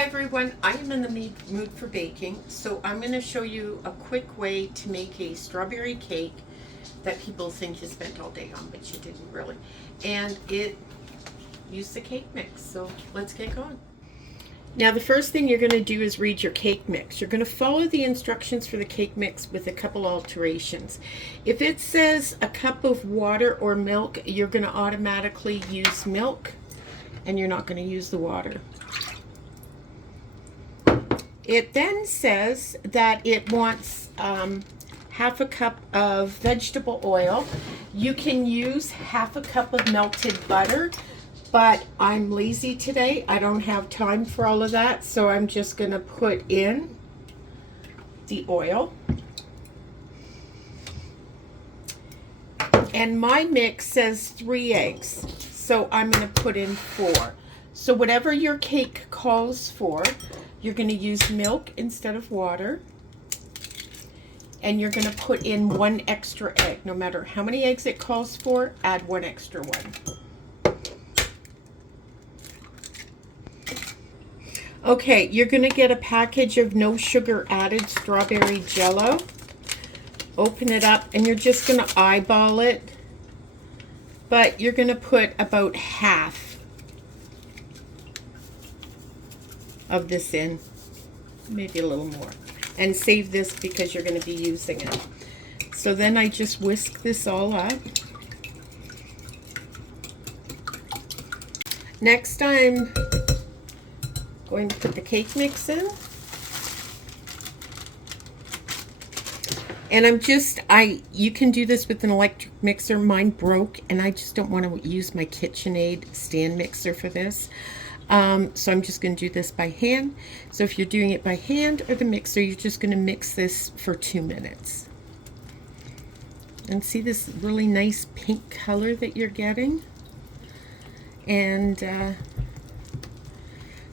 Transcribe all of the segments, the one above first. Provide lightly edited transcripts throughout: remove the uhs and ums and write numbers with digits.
Hi everyone, I am in the mood for baking, so I'm going to show you a quick way to make a strawberry cake that people think you spent all day on, but you didn't really. And it used the cake mix, so let's get going. Now the first thing you're going to do is read your cake mix. You're going to follow the instructions for the cake mix with a couple alterations. If it says a cup of water or milk, you're going to automatically use milk and you're not going to use the water. It then says that it wants half a cup of vegetable oil. You can use half a cup of melted butter, but I'm lazy today. I don't have time for all of that, so I'm just going to put in the oil. And my mix says 3 eggs, so I'm going to put in 4. So whatever your cake calls for, you're going to use milk instead of water. And you're going to put in 1 extra egg. No matter how many eggs it calls for, add 1 extra one. Okay, you're going to get a package of no sugar added strawberry jello. Open it up and you're just going to eyeball it. But you're going to put about half of this in, maybe a little more, and save this because you're going to be using it. So then I just whisk this all up. Next I'm going to put the cake mix in, and you can do this with an electric mixer. Mine broke and I just don't want to use my KitchenAid stand mixer for this. So I'm just going to do this by hand. So if you're doing it by hand or the mixer, you're just going to mix this for 2 minutes. And see this really nice pink color that you're getting? And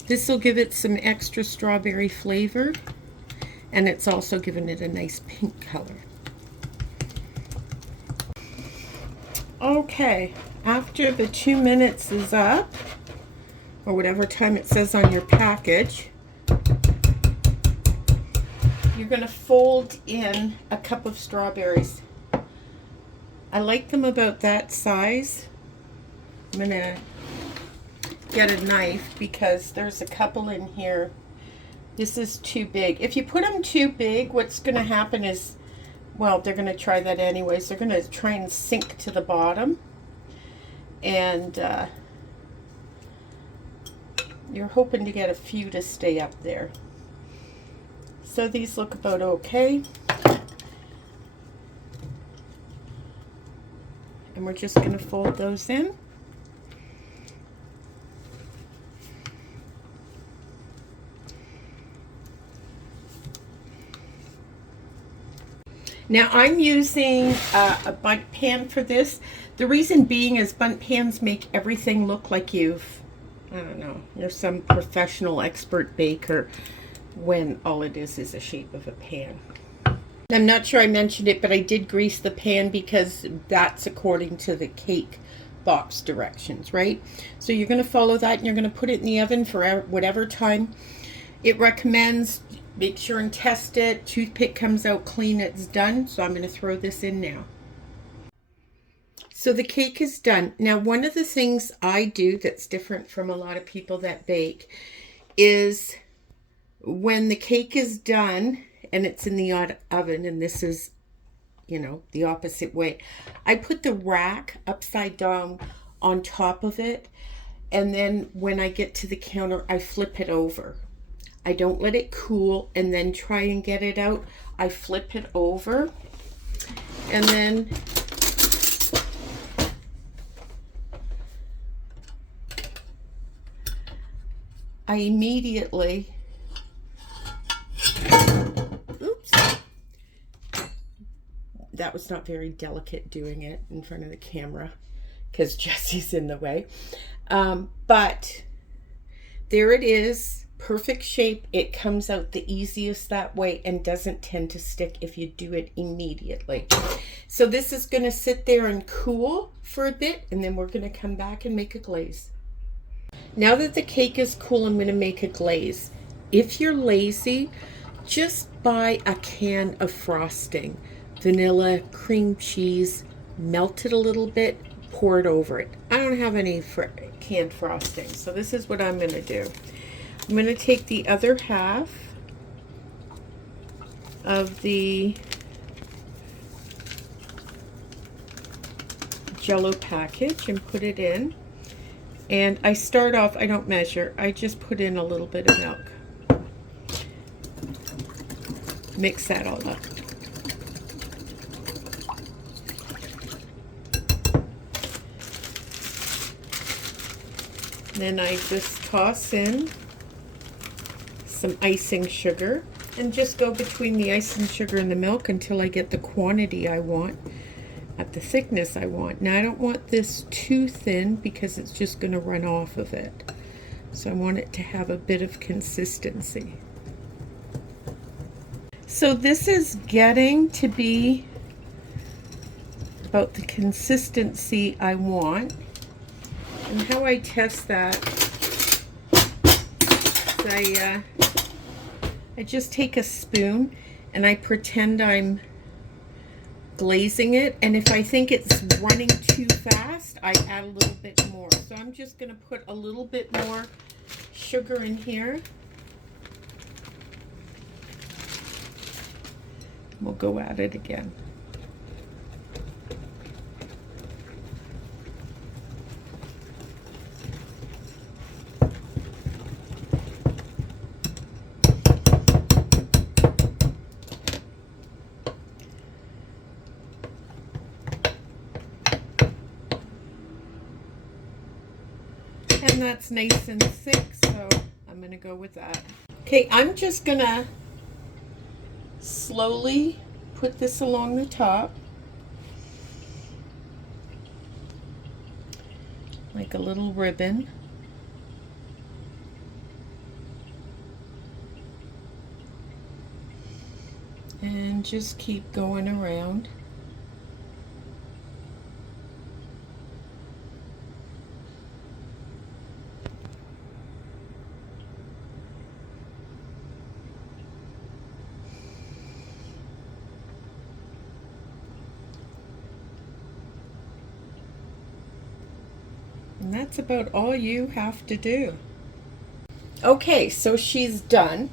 this will give it some extra strawberry flavor. And it's also giving it a nice pink color. Okay, after the 2 minutes is up, or whatever time it says on your package, you're going to fold in a cup of strawberries. I like them about that size. I'm going to get a knife because there's a couple in here. This is too big. If you put them too big, what's going to happen is, well, they're going to try that anyways. They're going to try and sink to the bottom. And you're hoping to get a few to stay up there. So these look about okay. And we're just going to fold those in. Now I'm using a bundt pan for this. The reason being is bundt pans make everything look like you're some professional expert baker when all it is a shape of a pan. I'm not sure I mentioned it, but I did grease the pan because that's according to the cake box directions, right? So you're going to follow that and you're going to put it in the oven for whatever time it recommends. Make sure and test it. Toothpick comes out clean, it's done. So I'm going to throw this in now. So the cake is done. Now, one of the things I do that's different from a lot of people that bake is when the cake is done and it's in the oven, and this is, the opposite way, I put the rack upside down on top of it, and then when I get to the counter, I flip it over. I don't let it cool and then try and get it out. I flip it over, and then I immediately, oops, that was not very delicate doing it in front of the camera because Jesse's in the way. But there it is, perfect shape. It comes out the easiest that way and doesn't tend to stick if you do it immediately. So this is going to sit there and cool for a bit, and then we're going to come back and make a glaze. Now that the cake is cool, I'm going to make a glaze. If you're lazy, just buy a can of frosting. Vanilla, cream cheese, melt it a little bit, pour it over it. I don't have any canned frosting, so this is what I'm going to do. I'm going to take the other half of the Jell-O package and put it in. And I start off, I don't measure, I just put in a little bit of milk. Mix that all up. Then I just toss in some icing sugar and just go between the icing sugar and the milk until I get the quantity I want at the thickness I want. Now I don't want this too thin because it's just going to run off of it. So I want it to have a bit of consistency. So this is getting to be about the consistency I want. And how I test that is I just take a spoon and I pretend I'm glazing it, and if I think it's running too fast, I add a little bit more. So I'm just going to put a little bit more sugar in here. We'll go at it again. And that's nice and thick, so I'm going to go with that. Okay, I'm just going to slowly put this along the top, like a little ribbon. And just keep going around. And that's about all you have to do. Okay, so she's done.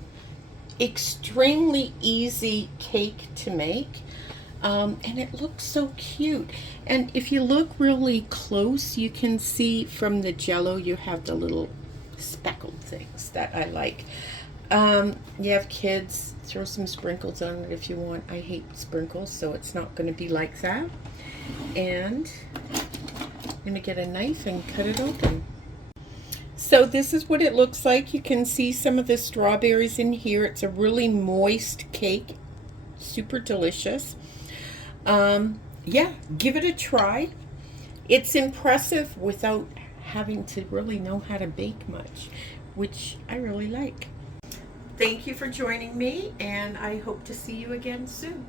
Extremely easy cake to make. And it looks so cute. And if you look really close, you can see from the Jell-O you have the little speckled things that I like. You have kids, throw some sprinkles on it if you want. I hate sprinkles, so it's not going to be like that. And I'm going to get a knife and cut it open. So this is what it looks like. You can see some of the strawberries in here. It's a really moist cake. Super delicious. Yeah, give it a try. It's impressive without having to really know how to bake much, which I really like. Thank you for joining me, and I hope to see you again soon.